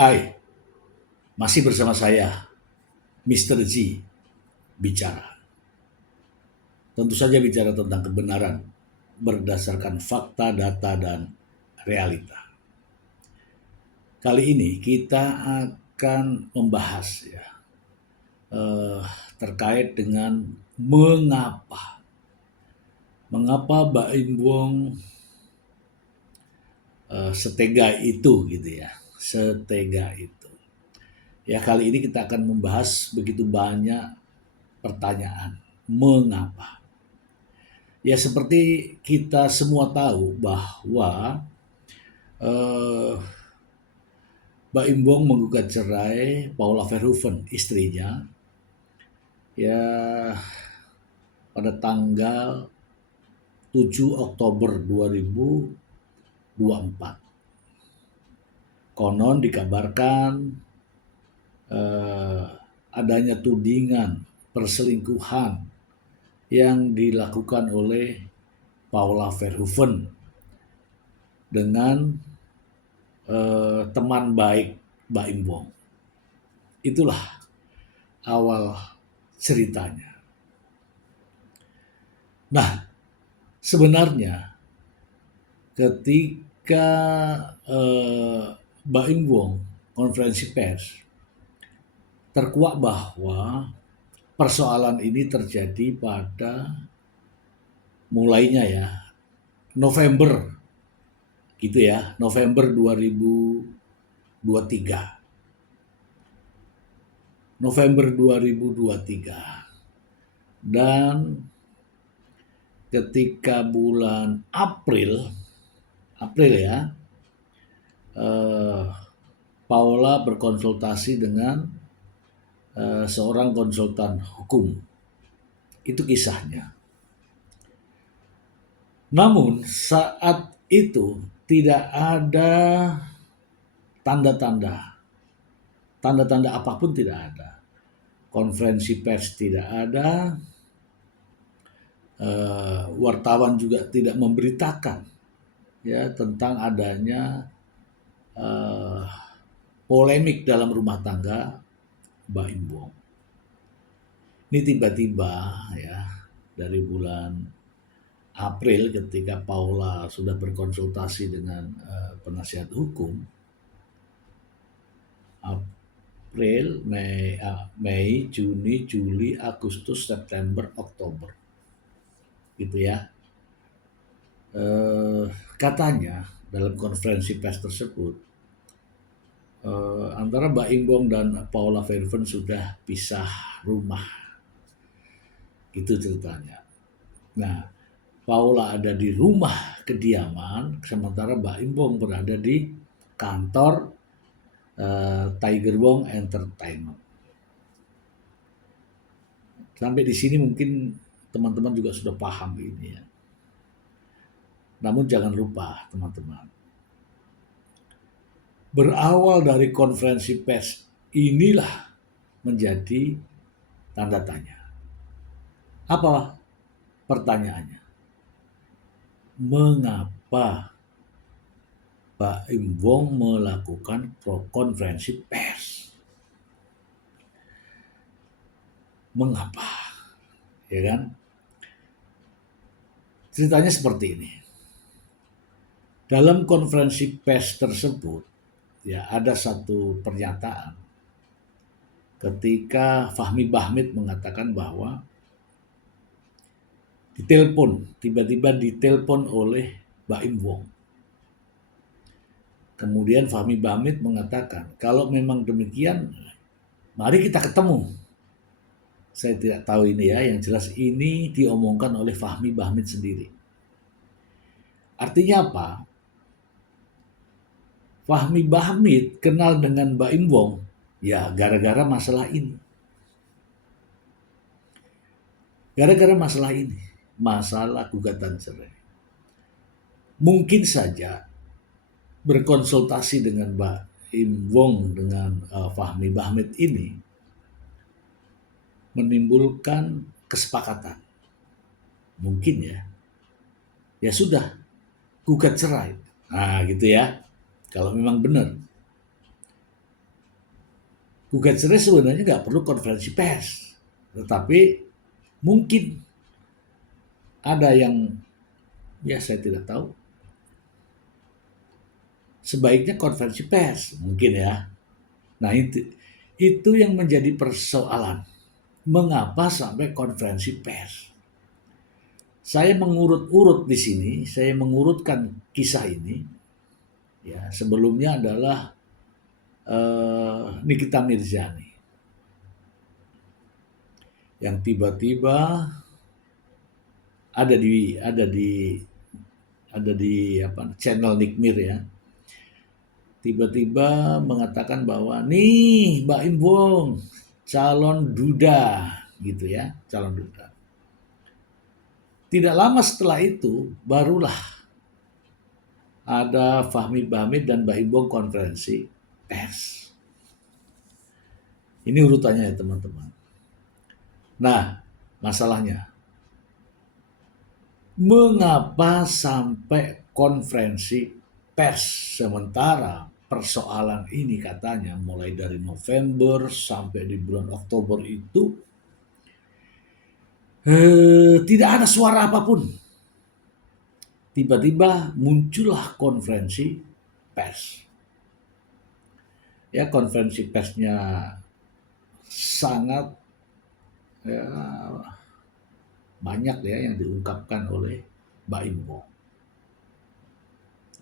Hai, masih bersama saya, Mr. Z, bicara. Tentu saja bicara tentang kebenaran berdasarkan fakta, data, dan realita. Kali ini kita akan membahas ya eh, terkait dengan mengapa Baim Wong setega itu gitu ya, setega itu. Ya kali ini kita akan membahas begitu banyak pertanyaan. Mengapa? Ya seperti kita semua tahu bahwa eh, Mbak Imbong menggugat cerai Paula Verhoeven, istrinya, ya pada tanggal 7 Oktober 2024. Konon dikabarkan eh, adanya tudingan perselingkuhan yang dilakukan oleh Paula Verhoeven dengan teman baik Mbak Imbong. Itulah awal ceritanya. Nah, sebenarnya ketika Mbak Imbong konferensi pers, terkuak bahwa persoalan ini terjadi pada mulainya ya November gitu ya, November 2023. November 2023. Dan ketika bulan April ya, eh, Paula berkonsultasi dengan seorang konsultan hukum. Itu kisahnya. Namun saat itu tidak ada tanda-tanda, tanda-tanda apapun tidak ada. Konferensi pers tidak ada, wartawan juga tidak memberitakan ya tentang adanya eh, polemik dalam rumah tangga Mbak Imbong. Ini tiba-tiba ya dari bulan April ketika Paula sudah berkonsultasi dengan penasihat hukum, April, Mei, Juni, Juli, Agustus, September, Oktober, gitu ya. Katanya dalam konferensi pers tersebut antara Mbak Imbong dan Paula Verhoeven sudah pisah rumah, gitu ceritanya. Nah, Paula ada di rumah kediaman, sementara Mbak Imbong berada di kantor Tiger Wong Entertainment. Sampai di sini mungkin teman-teman juga sudah paham ini ya. Namun jangan lupa teman-teman, berawal dari konferensi pers inilah menjadi tanda tanya. Apa pertanyaannya? Mengapa Pak Im Wong melakukan konferensi pers? Mengapa? Ya kan? Ceritanya seperti ini. Dalam konferensi pers tersebut, ya ada satu pernyataan ketika Fahmi Bahmid mengatakan bahwa tiba-tiba ditelepon oleh Mbak Im Wong. Kemudian Fahmi Bahmid mengatakan, kalau memang demikian, mari kita ketemu. Saya tidak tahu ini ya, yang jelas ini diomongkan oleh Fahmi Bahmid sendiri. Artinya apa? Fahmi Bahmid kenal dengan Mbak Im Wong, ya gara-gara masalah ini. Gara-gara masalah ini, masalah gugatan cerai. Mungkin saja berkonsultasi dengan Mbak Im Wong dengan Fahmi Bahmid ini menimbulkan kesepakatan. Mungkin ya. Ya sudah, gugat cerai. Nah gitu ya. Kalau memang benar. Gugat cerai sebenarnya nggak perlu konferensi pers, tetapi mungkin ada yang, ya saya tidak tahu, sebaiknya konferensi pers mungkin ya. Nah itu yang menjadi persoalan. Mengapa sampai konferensi pers? Saya mengurut-urut di sini, saya mengurutkan kisah ini. Ya, sebelumnya adalah Nikita Mirzani yang tiba-tiba ada di channel Nikmir ya, tiba-tiba mengatakan bahwa nih Mbak Imbong calon duda gitu ya, calon duda. Tidak lama setelah itu barulah ada Fahmi Bahmid dan Mbak Imbong konferensi pers. Ini urutannya ya teman-teman. Nah, masalahnya mengapa sampai konferensi pers, sementara persoalan ini katanya mulai dari November sampai di bulan Oktober itu tidak ada suara apapun. Tiba-tiba muncullah konferensi pers. Ya, konferensi persnya sangat ya, banyak ya yang diungkapkan oleh Mbak Imbo.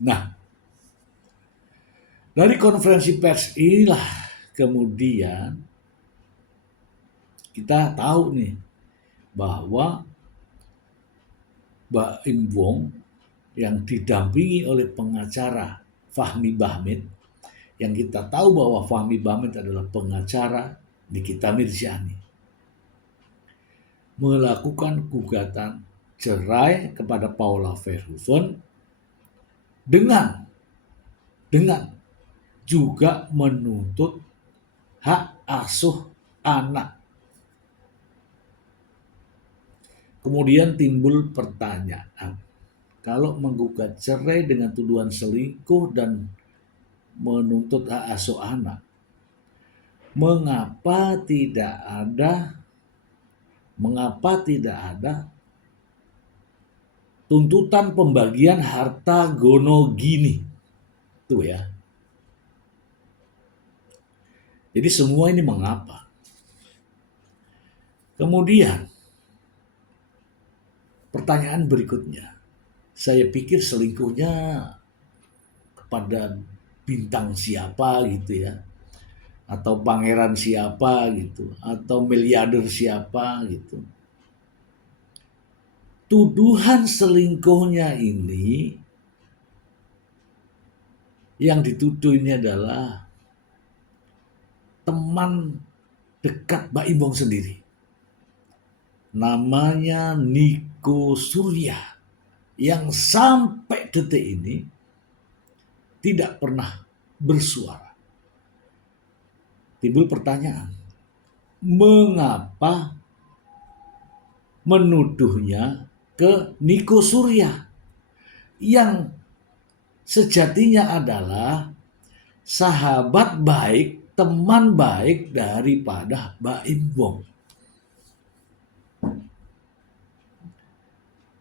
Nah, dari konferensi pers inilah kemudian kita tahu nih bahwa Mbak Imbong yang didampingi oleh pengacara Fahmi Bahmid, yang kita tahu bahwa Fahmi Bahmid adalah pengacara Nikita Mirzani, melakukan gugatan cerai kepada Paula Verhoeven dengan juga menuntut hak asuh anak. Kemudian timbul pertanyaan, kalau menggugat cerai dengan tuduhan selingkuh dan menuntut hak asuh anak, mengapa tidak ada tuntutan pembagian harta gono gini? Tuh ya. Jadi semua ini mengapa? Kemudian pertanyaan berikutnya, saya pikir selingkuhnya kepada bintang siapa gitu ya, atau pangeran siapa gitu, atau miliarder siapa gitu. Tuduhan selingkuhnya ini, yang dituduh ini adalah teman dekat Mbak Imbong sendiri. Namanya Niko Surya, yang sampai detik ini tidak pernah bersuara. Timbul pertanyaan, mengapa menuduhnya ke Niko Surya yang sejatinya adalah sahabat baik, teman baik daripada Mbak Imbong.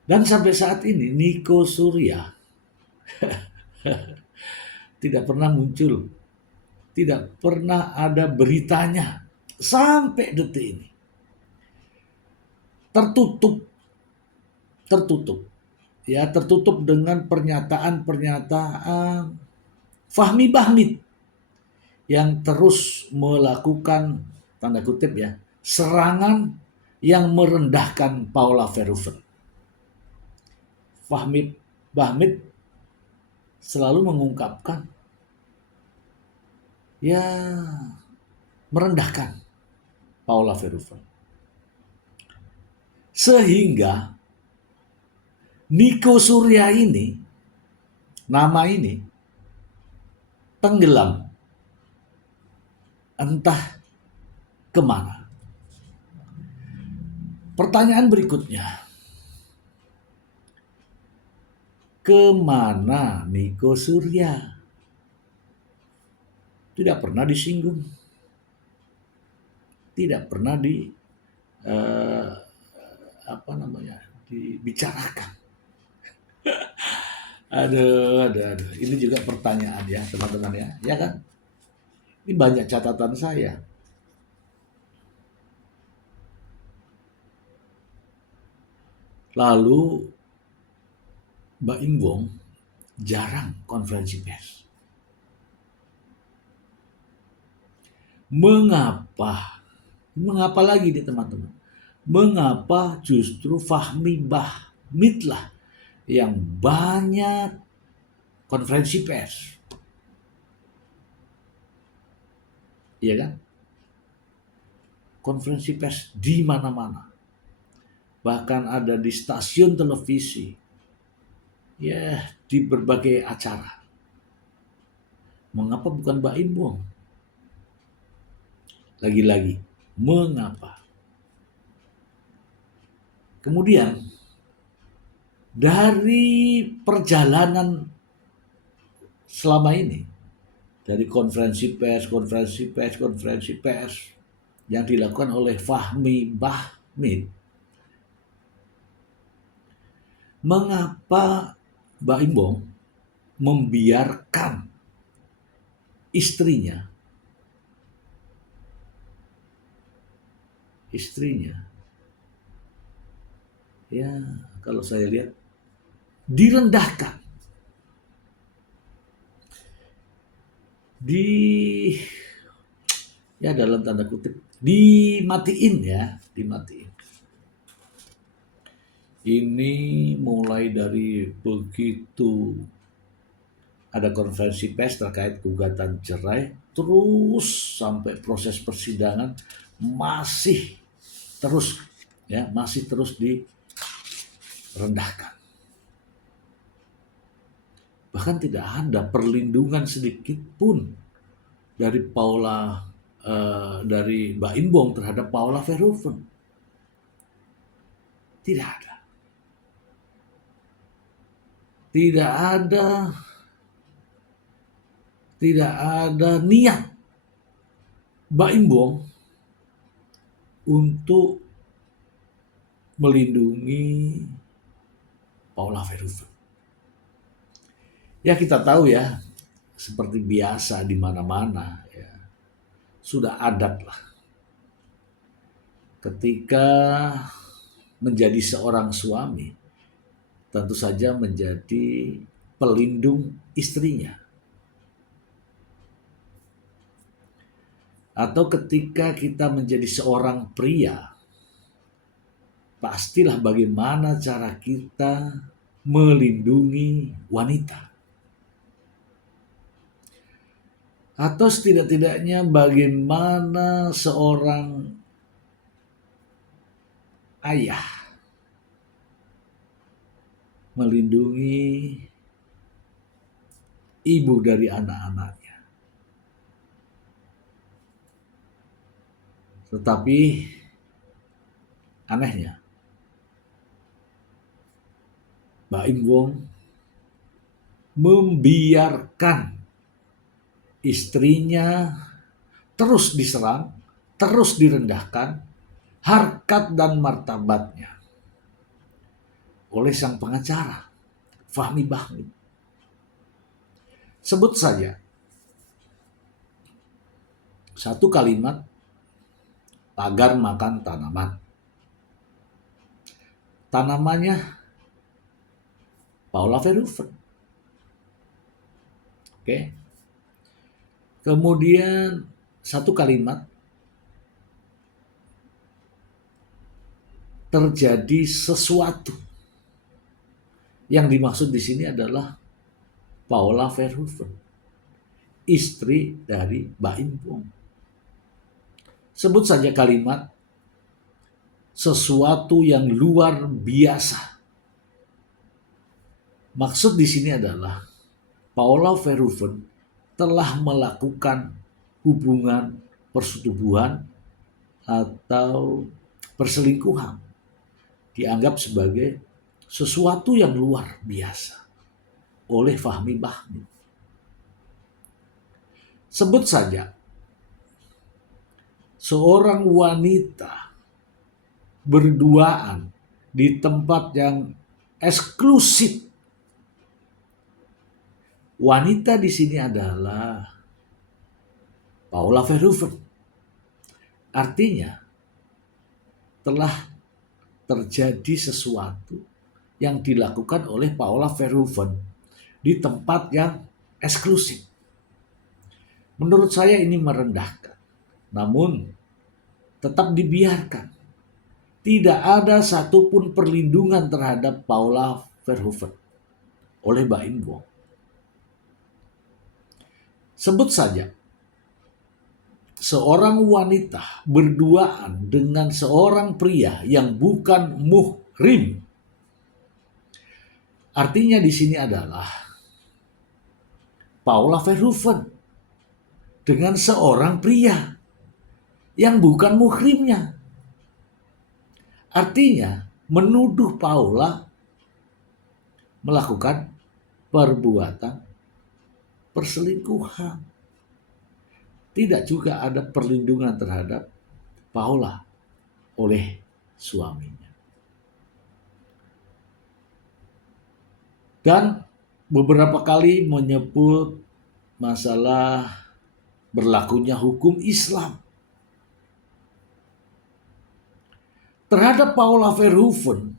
Dan sampai saat ini Niko Surya tidak pernah muncul, tidak pernah ada beritanya sampai detik ini. Tertutup dengan pernyataan Fahmi Bahmid yang terus melakukan tanda kutip ya serangan yang merendahkan Paula Verhoeven. Fahmi Bahmid selalu mengungkapkan ya merendahkan Paula Verhoeven, sehingga Niko Surya ini, nama ini tenggelam entah kemana. Pertanyaan berikutnya, kemana Niko Surya? Tidak pernah disinggung. tidak pernah eh, dibicarakan. Aduh. Ini juga pertanyaan ya teman-teman ya, ya kan? Ini banyak catatan saya. Lalu Mbak Ingbong jarang konferensi pers. Mengapa? Mengapa lagi nih teman-teman? Mengapa justru Fahmi Bahmid lah yang banyak konferensi pers? Iya kan? Konferensi pers di mana-mana. Bahkan ada di stasiun televisi. Ya, di berbagai acara. Mengapa bukan Mbak Ingbong? Lagi-lagi, mengapa? Kemudian, dari perjalanan selama ini, dari konferensi pers yang dilakukan oleh Fahmi Bahmid, mengapa Mbak Ingbong membiarkan istrinya ya, kalau saya lihat direndahkan, ya dalam tanda kutip dimatiin. Ini mulai dari begitu ada konferensi pers terkait gugatan cerai, terus sampai proses persidangan masih terus direndahkan. Bahkan tidak ada perlindungan sedikit pun dari dari Mbak Ingbong terhadap Paula Verhoeven. Tidak ada. Tidak ada niat Mbak Ingbong untuk melindungi Paula Verhoeven. Ya kita tahu ya, seperti biasa di mana-mana ya, sudah adat lah. Ketika menjadi seorang suami, tentu saja menjadi pelindung istrinya. Atau ketika kita menjadi seorang pria, pastilah bagaimana cara kita melindungi wanita. Atau setidak-tidaknya bagaimana seorang ayah melindungi ibu dari anak-anaknya. Tetapi anehnya, Mbak Ingbong membiarkan istrinya terus diserang, terus direndahkan, harkat dan martabatnya oleh sang pengacara, Fahmi Bahmid. Sebut saja satu kalimat, pagar makan tanaman. Tanamannya Paula Verhoeven. Oke. Kemudian satu kalimat, terjadi sesuatu. Yang dimaksud di sini adalah Paula Verhoeven, istri dari Mbak Ingbong. Sebut saja kalimat sesuatu yang luar biasa. Maksud di sini adalah Paula Verhoeven telah melakukan hubungan persetubuhan atau perselingkuhan, dianggap sebagai sesuatu yang luar biasa oleh Fahmi Bahmid. Sebut saja seorang wanita berduaan di tempat yang eksklusif. Wanita di sini adalah Paula Verhoeven. Artinya telah terjadi sesuatu yang dilakukan oleh Paula Verhoeven di tempat yang eksklusif. Menurut saya ini merendahkan. Namun tetap dibiarkan. Tidak ada satupun perlindungan terhadap Paula Verhoeven oleh Baim Wong. Sebut saja seorang wanita berduaan dengan seorang pria yang bukan muhrim. Artinya di sini adalah Paula Verhoeven dengan seorang pria yang bukan muhrimnya. Artinya menuduh Paula melakukan perbuatan perselingkuhan. Tidak juga ada perlindungan terhadap Paula oleh suaminya. Dan beberapa kali menyebut masalah berlakunya hukum Islam terhadap Paula Verhoeven.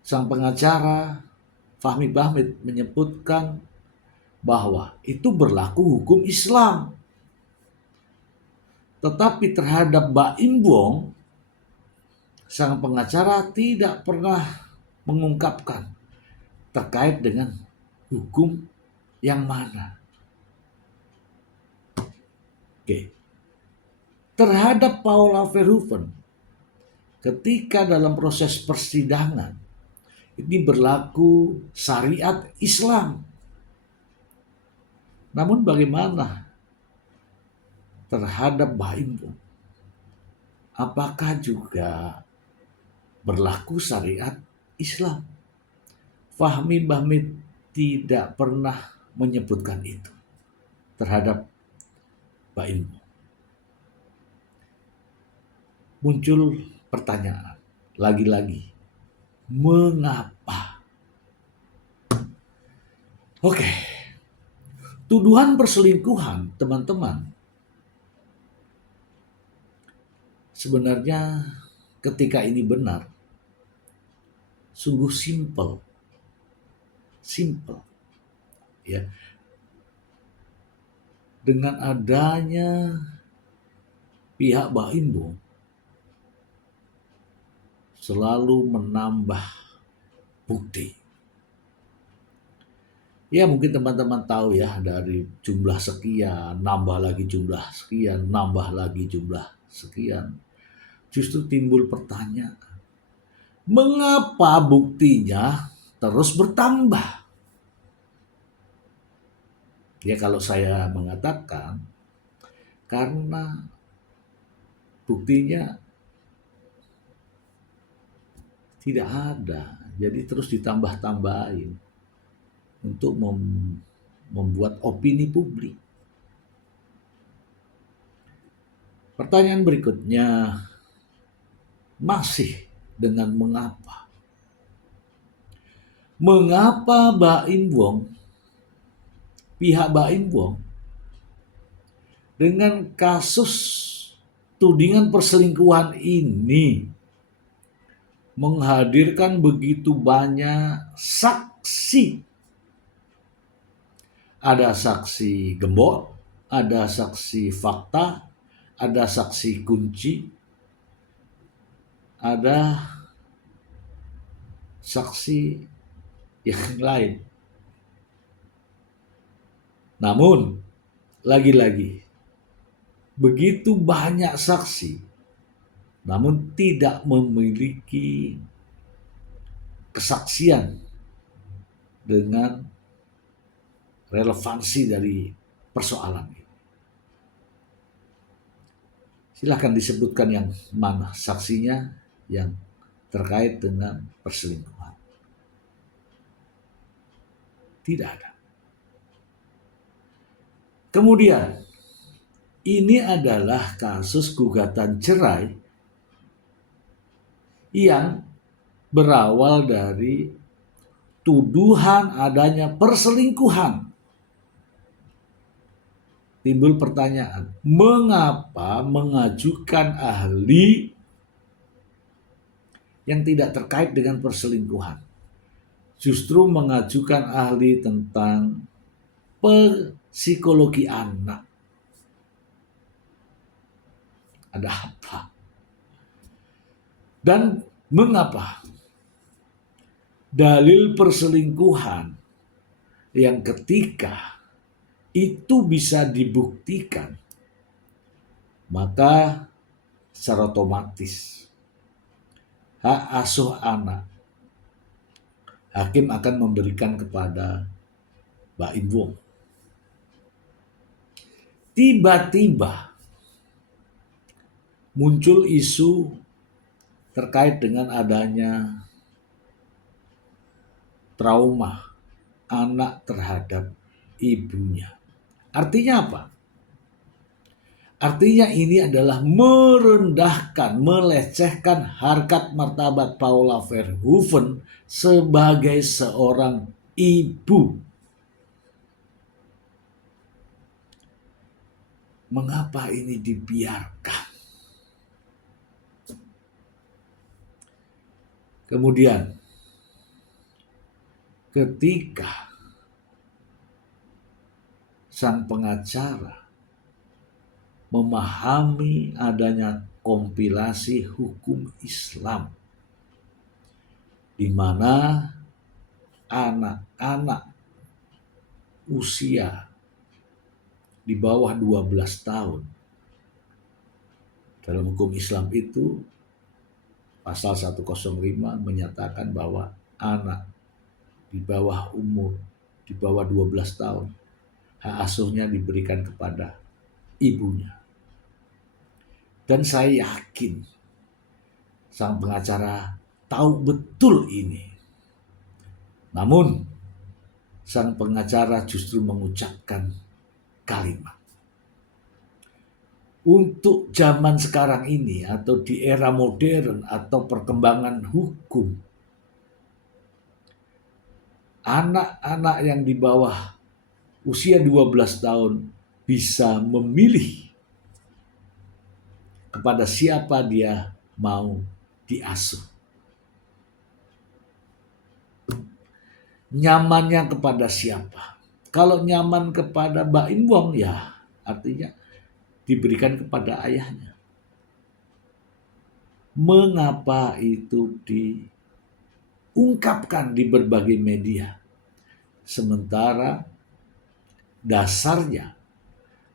Sang pengacara Fahmi Bahmid menyebutkan bahwa itu berlaku hukum Islam. Tetapi terhadap Baim Wong, sang pengacara tidak pernah mengungkapkan terkait dengan hukum yang mana. Oke. Terhadap Paula Verhoeven, ketika dalam proses persidangan, ini berlaku syariat Islam. Namun bagaimana terhadap Baim Wong? Apakah juga berlaku syariat Islam? Fahmi Bahmid tidak pernah menyebutkan itu terhadap Baim Wong. Muncul pertanyaan lagi-lagi, mengapa? Oke, tuduhan perselingkuhan, teman-teman, sebenarnya ketika ini benar, sungguh simple, ya. Dengan adanya pihak Baim Wong selalu menambah bukti. Ya mungkin teman-teman tahu ya, dari jumlah sekian, nambah lagi jumlah sekian, nambah lagi jumlah sekian. Justru timbul pertanyaan, mengapa buktinya terus bertambah? Ya kalau saya mengatakan, karena buktinya tidak ada, jadi terus ditambah-tambahin untuk membuat opini publik. Pertanyaan berikutnya masih dengan mengapa? Mengapa Baim Wong, pihak Baim Wong, dengan kasus tudingan perselingkuhan ini menghadirkan begitu banyak saksi? Ada saksi gembok, ada saksi fakta, ada saksi kunci, ada saksi yang lain. Namun, lagi-lagi, begitu banyak saksi, namun tidak memiliki kesaksian dengan relevansi dari persoalan ini. Silahkan disebutkan yang mana saksinya yang terkait dengan perselingkuhan. Tidak ada. Kemudian ini adalah kasus gugatan cerai yang berawal dari tuduhan adanya perselingkuhan. Timbul pertanyaan, mengapa mengajukan ahli yang tidak terkait dengan perselingkuhan? Justru mengajukan ahli tentang psikologi anak. Ada apa? Dan mengapa dalil perselingkuhan yang ketika itu bisa dibuktikan, maka secara otomatis hak asuh anak hakim akan memberikan kepada Mbak Ibu. Tiba-tiba muncul isu terkait dengan adanya trauma anak terhadap ibunya. Artinya apa? Artinya ini adalah merendahkan, melecehkan harkat martabat Paula Verhoeven sebagai seorang ibu. Mengapa ini dibiarkan? Kemudian, ketika sang pengacara memahami adanya kompilasi hukum Islam di mana anak-anak usia di bawah 12 tahun dalam hukum Islam itu pasal 105 menyatakan bahwa anak di bawah 12 tahun hak asuhnya diberikan kepada ibunya. Dan saya yakin sang pengacara tahu betul ini. Namun sang pengacara justru mengucapkan kalimat. Untuk zaman sekarang ini atau di era modern atau perkembangan hukum, anak-anak yang di bawah usia 12 tahun bisa memilih kepada siapa dia mau diasuh. Nyamannya kepada siapa? Kalau nyaman kepada Mbak Inwong, ya artinya diberikan kepada ayahnya. Mengapa itu diungkapkan di berbagai media? Sementara dasarnya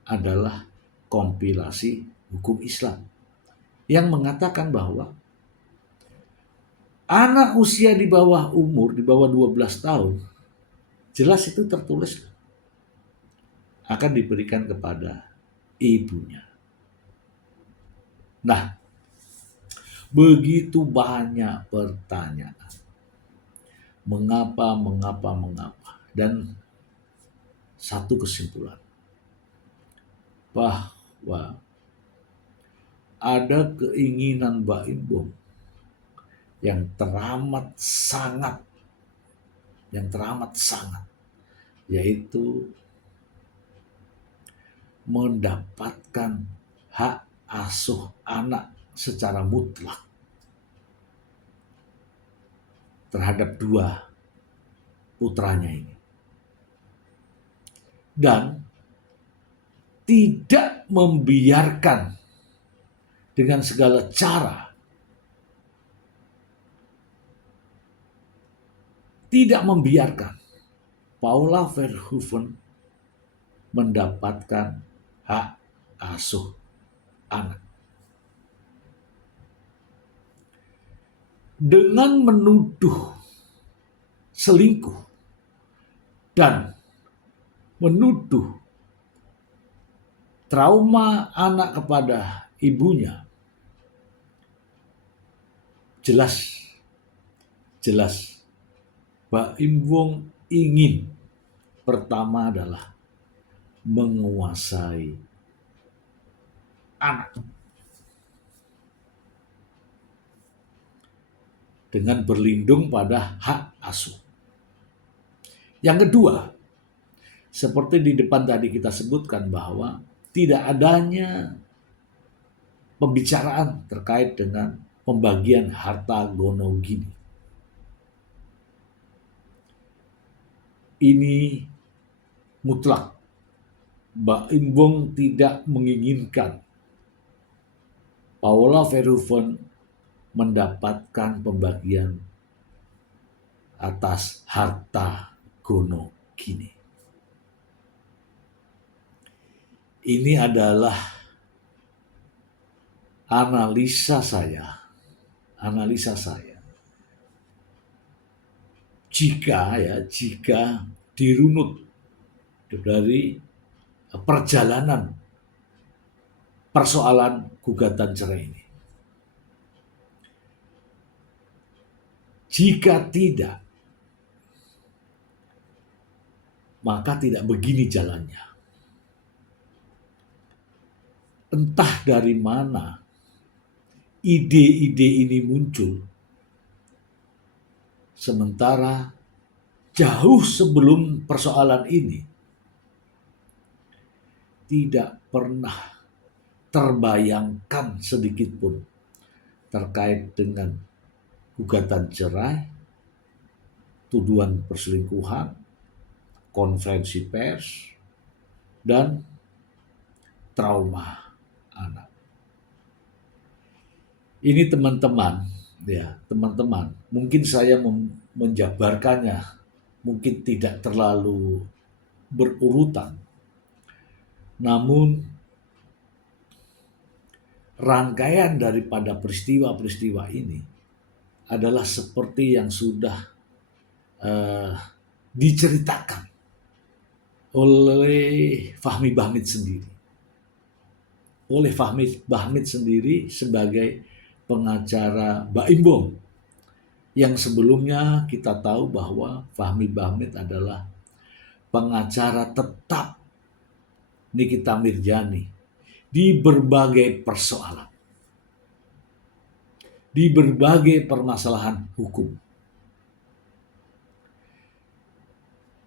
adalah kompilasi hukum Islam yang mengatakan bahwa anak usia di bawah 12 tahun, jelas itu tertulis akan diberikan kepada ibunya. Nah, begitu banyak pertanyaan. Mengapa. Dan satu kesimpulan, bahwa ada keinginan Mbak Imbong yang teramat sangat, yaitu mendapatkan hak asuh anak secara mutlak terhadap dua putranya ini. Dan tidak membiarkan dengan segala cara, tidak membiarkan Paula Verhoeven mendapatkan hak asuh anak. Dengan menuduh selingkuh dan menuduh trauma anak kepada ibunya, jelas Mbak Imbong ingin pertama adalah menguasai anak dengan berlindung pada hak asuh. Yang kedua, seperti di depan tadi kita sebutkan bahwa tidak adanya pembicaraan terkait dengan pembagian harta gono gini. Ini mutlak. Baim Wong tidak menginginkan Paula Verhoeven mendapatkan pembagian atas harta gono gini. Ini adalah analisa saya. Jika dirunut dari perjalanan persoalan gugatan cerai ini. Jika tidak, maka tidak begini jalannya. Entah dari mana ide-ide ini muncul, sementara jauh sebelum persoalan ini tidak pernah terbayangkan sedikit pun terkait dengan gugatan cerai, tuduhan perselingkuhan, konferensi pers, dan trauma anak. Ini teman-teman, mungkin saya menjabarkannya, mungkin tidak terlalu berurutan, namun rangkaian daripada peristiwa-peristiwa ini adalah seperti yang sudah diceritakan oleh Fahmi Bahmid sendiri sebagai pengacara Baim Wong, yang sebelumnya kita tahu bahwa Fahmi Bahmid adalah pengacara tetap Nikita Mirjani di berbagai persoalan, di berbagai permasalahan hukum.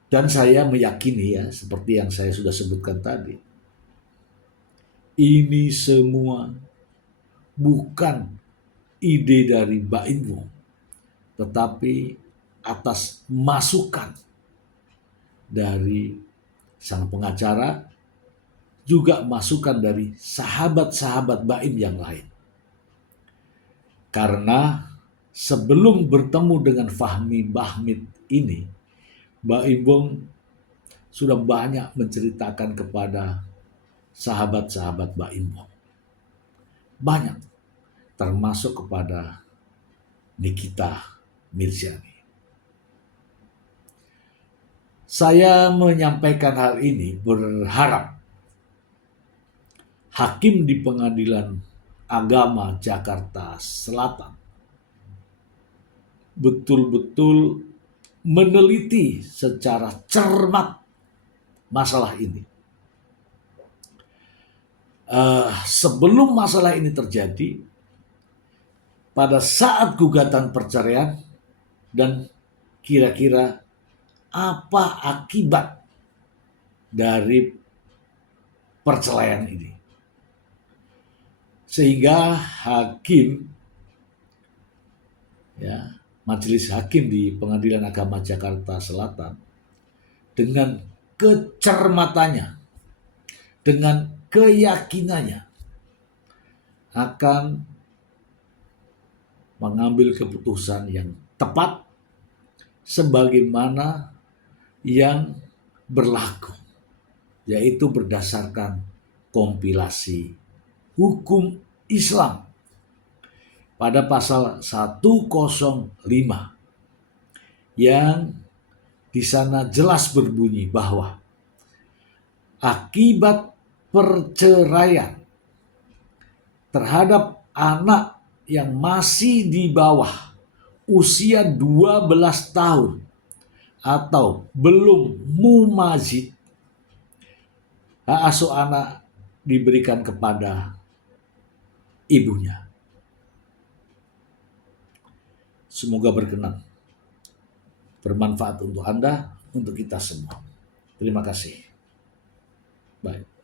Dan saya meyakini, seperti yang saya sudah sebutkan tadi, ini semua bukan ide dari Baim Wong, tetapi atas masukan dari sang pengacara, juga masukan dari sahabat-sahabat Baim yang lain. Karena sebelum bertemu dengan Fahmi Bahmid ini, Baim Wong sudah banyak menceritakan kepada sahabat-sahabat Baim Wong. Banyak, termasuk kepada Nikita Mirjani. Saya menyampaikan hal ini berharap hakim di Pengadilan Agama Jakarta Selatan betul-betul meneliti secara cermat masalah ini. Sebelum masalah ini terjadi, pada saat gugatan perceraian, dan kira-kira apa akibat dari perceraian ini. Sehingga hakim, majelis hakim di Pengadilan Agama Jakarta Selatan, dengan kecermatannya, dengan keyakinannya, akan mengambil keputusan yang tepat sebagaimana yang berlaku, yaitu berdasarkan kompilasi hukum Islam pada pasal 105 yang di sana jelas berbunyi bahwa akibat perceraian terhadap anak yang masih di bawah usia 12 tahun atau belum mumazid, hak asuh anak diberikan kepada ibunya. Semoga berkenan, bermanfaat untuk Anda, untuk kita semua. Terima kasih. Baik.